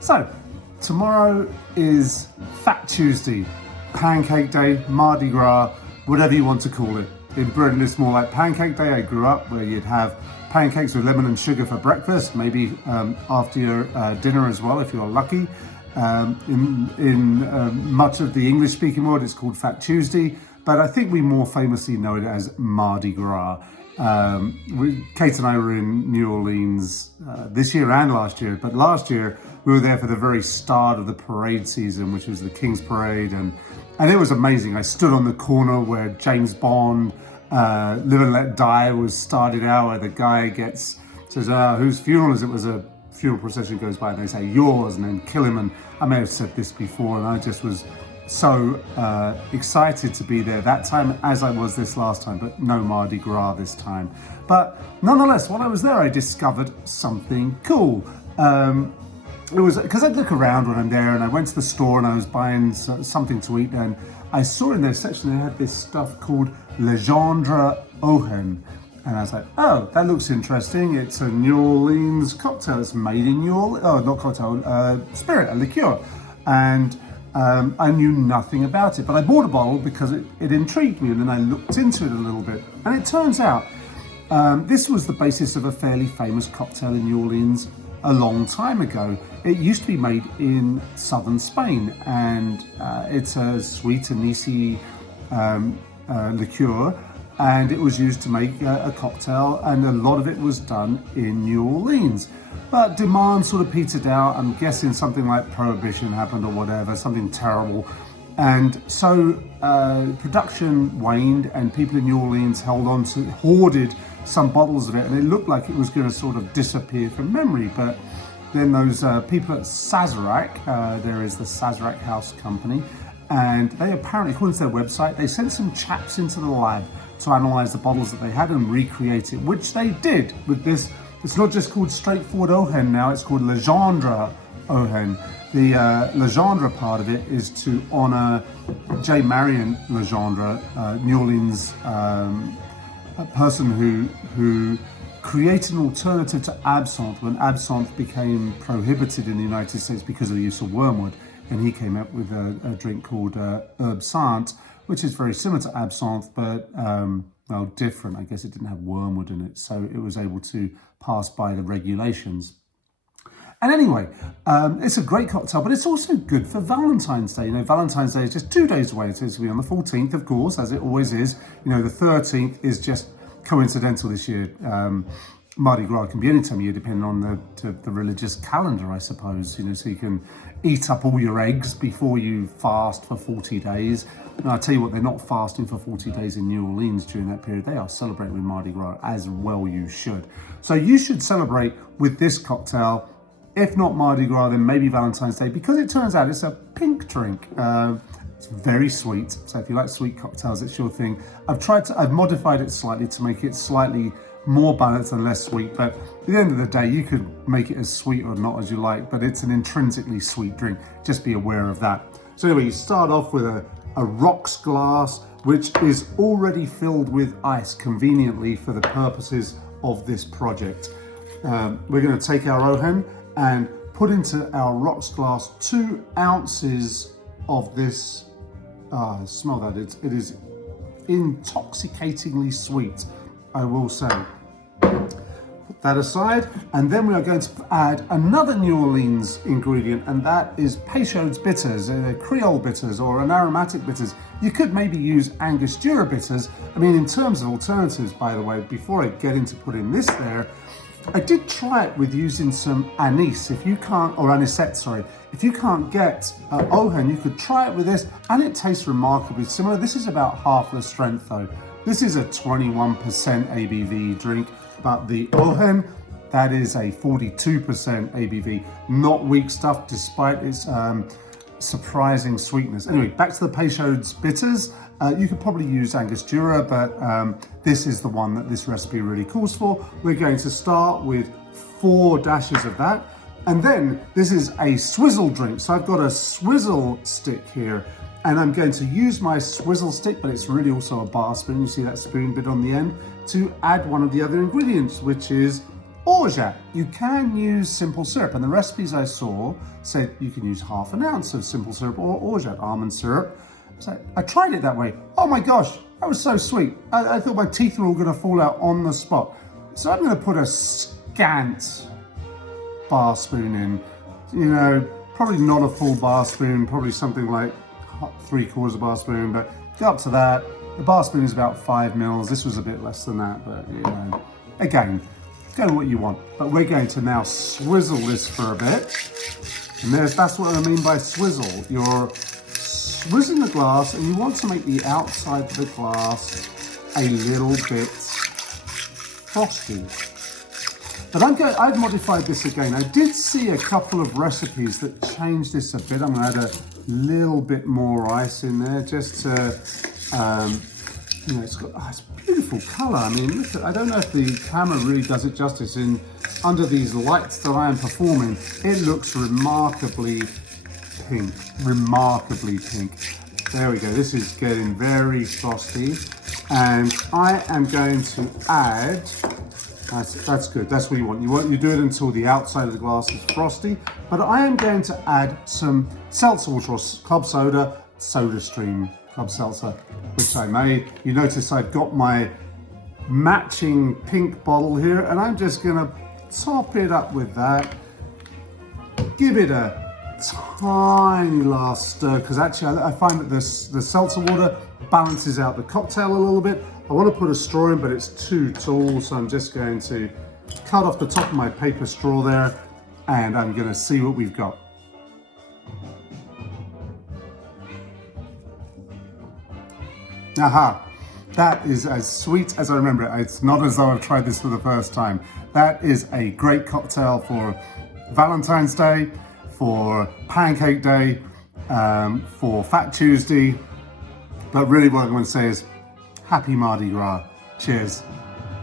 So, tomorrow is Fat Tuesday, Pancake Day, Mardi Gras, whatever you want to call it. In Britain, it's more like Pancake Day. I grew up where you'd have pancakes with lemon and sugar for breakfast, maybe after your dinner as well, if you're lucky. In much of the English-speaking world, it's called Fat Tuesday, but I think we more famously know it as Mardi Gras. Kate and I were in New Orleans this year and last year, but last year we were there for the very start of the parade season, which was the King's Parade, and it was amazing. I stood on the corner where James Bond, Live and Let Die was started out, where the guy says, whose funeral is it? Was a funeral procession goes by and they say yours and then kill him. And I may have said this before, and I just was so excited to be there that time as I was this last time, but no Mardi Gras this time. But nonetheless, while I was there, I discovered something cool. It was because I'd look around when I'm there, and I went to the store and I was buying something to eat, and I saw in their section they had this stuff called Legendre Ojen. And I was like, oh, that looks interesting. It's a New Orleans cocktail. It's made in New Orleans, not cocktail, spirit, a liqueur. And I knew nothing about it, but I bought a bottle because it intrigued me, and then I looked into it a little bit. And it turns out this was the basis of a fairly famous cocktail in New Orleans a long time ago. It used to be made in southern Spain, and it's a sweet anisette liqueur, and it was used to make a cocktail, and a lot of it was done in New Orleans. But demand sort of petered out. I'm guessing something like Prohibition happened or whatever, something terrible. And so production waned, and people in New Orleans hoarded some bottles of it, and it looked like it was going to sort of disappear from memory. But then those people at Sazerac, there is the Sazerac House Company, and they apparently, according to their website, they sent some chaps into the lab to analyze the bottles that they had and recreate it, which they did with this. It's not just called straightforward Ojen now, it's called Legendre Ojen. The Legendre part of it is to honor J. Marion Legendre, New Orleans a person who created an alternative to absinthe when absinthe became prohibited in the United States because of the use of wormwood. And he came up with a drink called herb sainte, which is very similar to absinthe, but well, different. I guess it didn't have wormwood in it, so it was able to pass by the regulations. And anyway, it's a great cocktail, but it's also good for Valentine's Day. You know, Valentine's Day is just 2 days away. It's going to be on the 14th, of course, as it always is. You know, the 13th is just coincidental this year. Mardi Gras can be any time of year, depending on the religious calendar, I suppose. You know, so you can eat up all your eggs before you fast for 40 days. And I'll tell you what, they're not fasting for 40 days in New Orleans during that period. They are celebrating with Mardi Gras, as well you should. So you should celebrate with this cocktail. If not Mardi Gras, then maybe Valentine's Day, because it turns out it's a pink drink. It's very sweet, so if you like sweet cocktails, it's your thing. I've modified it slightly to make it slightly more balanced and less sweet, but at the end of the day, you could make it as sweet or not as you like, but it's an intrinsically sweet drink. Just be aware of that. So anyway, you start off with a rocks glass, which is already filled with ice, conveniently for the purposes of this project. We're going to take our Ojen and put into our rocks glass 2 ounces of this. Smell that, it is intoxicatingly sweet, I will say. Put that aside, and then we are going to add another New Orleans ingredient, and that is Peychaud's bitters, Creole bitters, or an aromatic bitters. You could maybe use Angostura bitters. I mean, in terms of alternatives, by the way, before I get into putting this there, I did try it with using some anise. If you can't, or anisette, sorry. If you can't get Ojen, you could try it with this, and it tastes remarkably similar. This is about half the strength though. This is a 21% ABV drink, but the Ojen, that is a 42% ABV. Not weak stuff, despite its surprising sweetness. Anyway, back to the Peychaud's bitters. You could probably use Angostura, but this is the one that this recipe really calls for. We're going to start with 4 dashes of that. And then this is a Swizzle drink. So I've got a Swizzle stick here, and I'm going to use my Swizzle stick, but it's really also a bar spoon. You see that spoon bit on the end, to add one of the other ingredients, which is orgeat. You can use simple syrup, and the recipes I saw said you can use half an ounce of simple syrup or orgeat almond syrup. So I tried it that way. Oh my gosh, that was so sweet. I thought my teeth were all gonna fall out on the spot. So I'm gonna put a scant bar spoon in, you know, probably not a full bar spoon, probably something like 3/4 bar spoon, but go up to that. The bar spoon is about 5 mils. This was a bit less than that, but you know, again, go what you want. But we're going to now swizzle this for a bit. And that's what I mean by swizzle. You're swizzling the glass and you want to make the outside of the glass a little bit frosty. But I've modified this again. I did see a couple of recipes that changed this a bit. I'm gonna add a little bit more ice in there just to, you know, it's a beautiful color. I mean, look, I don't know if the camera really does it justice under these lights that I am performing. It looks remarkably pink, remarkably pink. There we go, this is getting very frosty. And I am going to add, that's good, that's what you want. You do it until the outside of the glass is frosty. But I am going to add some seltzer water or club soda, SodaStream club seltzer, which I made. You notice I've got my matching pink bottle here, and I'm just gonna top it up with that. Give it a tiny last stir, because actually I find that the seltzer water balances out the cocktail a little bit. I want to put a straw in, but it's too tall, so I'm just going to cut off the top of my paper straw there, and I'm going to see what we've got. Aha, that is as sweet as I remember it. It's not as though I've tried this for the first time. That is a great cocktail for Valentine's Day, for Pancake Day, for Fat Tuesday. But really what I'm going to say is happy Mardi Gras. Cheers.